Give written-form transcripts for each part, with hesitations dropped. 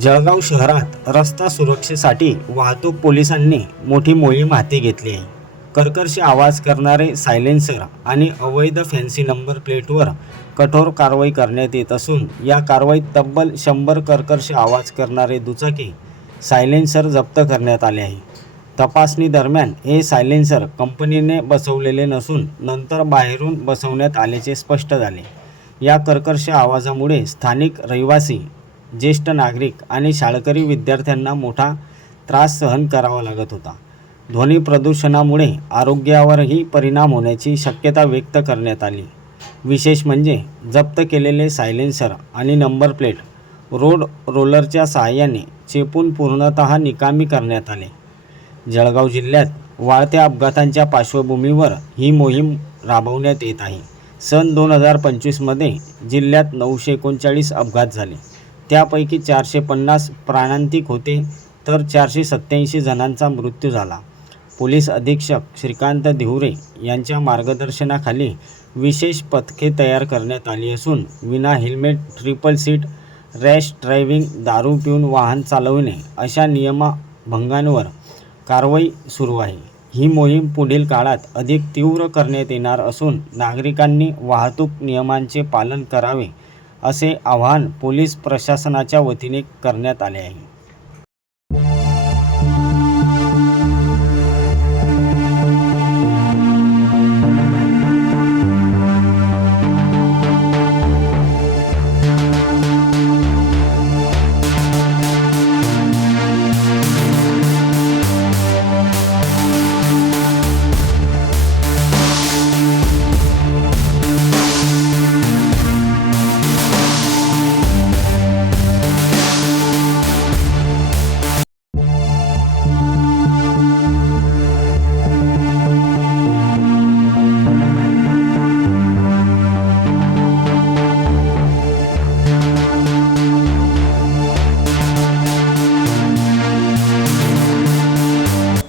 जळगाव शहरात रस्ता सुरक्षेसाठी वाहतूक पोलिसांनी मोठी मोहीम हाती घेतली आहे. कर्कश आवाज करणारे सायलेन्सर आणि अवैध फॅन्सी नंबर प्लेटवर कठोर कारवाई करण्यात येत असून या कारवाईत तब्बल 100 कर्कश आवाज करणारे दुचाकी सायलेन्सर जप्त करण्यात आले आहे. तपासणी दरम्यान हे सायलेन्सर कंपनीने बसवलेले नसून नंतर बाहेरून बसवण्यात आल्याचे स्पष्ट झाले. या कर्कश आवाजामुळे स्थानिक रहिवासी, ज्येष्ठ नागरिक आणि शाळकरी विद्यार्थ्यांना मोठा त्रास सहन करावा लागत होता. ध्वनी प्रदूषणामुळे आरोग्यावरही परिणाम होण्याची शक्यता व्यक्त करण्यात आली. विशेष म्हणजे जप्त केलेले सायलेन्सर आणि नंबर प्लेट रोड रोलरच्या सहाय्याने चेपून पूर्णतः निकामी करण्यात आले. जळगाव जिल्ह्यात वाढत्या अपघातांच्या पार्श्वभूमीवर ही मोहीम राबवण्यात येत आहे. सन 2025मध्ये जिल्ह्यात 939 अपघात झाले. त्यापैकी 450 प्राणांतिक होते तर 487 जणांचा मृत्यू झाला. पोलीस अधीक्षक श्रीकांत दिहुरे यांच्या मार्गदर्शनाखाली विशेष पथके तयार करण्यात आली असून विना helmet, triple seat, rash driving, दारू पिऊन वाहन चालवणे अशा नियमभंगांवर कारवाई सुरू आहे. ही मोहीम पुढील काळात अधिक तीव्र करण्यात येणार असून नागरिकांनी वाहतूक नियमांचे पालन करावे असे आवाहन पोलीस प्रशासनाच्या वतीने करण्यात आले आहे.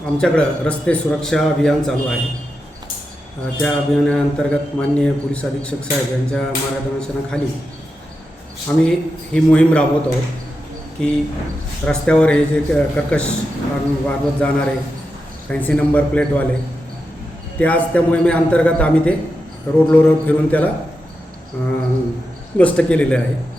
आमच्याकडं रस्ते सुरक्षा अभियान चालू आहे. त्या अभियानाअंतर्गत माननीय पोलीस अधीक्षक साहेब यांच्या मार्गदर्शनाखाली आम्ही ही मोहीम राबवत आहोत की रस्त्यावर हे जे कर्कश वागवत जाणारे फॅन्सी नंबर प्लेटवाले ते आज त्या मोहिमेअंतर्गत आम्ही ते रोड रोलर फिरून त्याला नष्ट केलेले आहे.